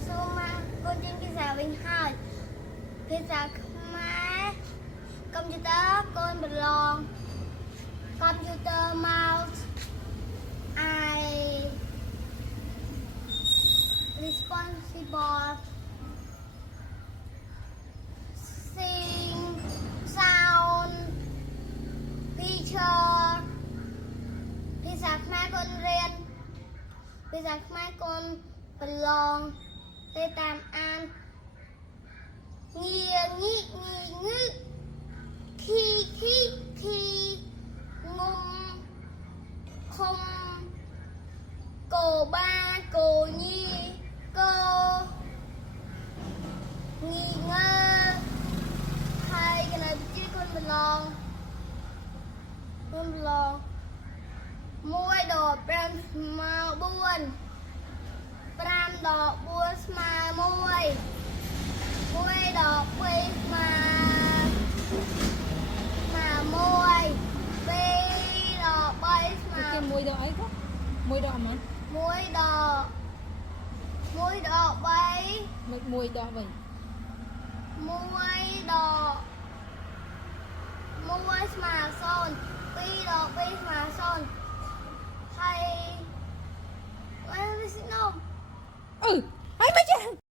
số mà con trên cái giờ bình hai cái giờ máy computer con bật lon computer mouse I responsible sing sound picture ភាសាខ្មែរកូនរៀនភាសាខ្មែរកូនប្រឡងទៅតាមអានងាងីងីងឹកខីខីខីងុំខុំកោបាកោញីកោងីងើហើយកណៃជីកូនប្រឡងមួយដក5ស្មើ4 5ដក4ស្មើ1 1ដក2ស្មើ1 2ដក3ស្មើគេមួយដកអីក៏មួយដកហ្មង1ដក3មួយដកវិញ1ដក1ស្មើ0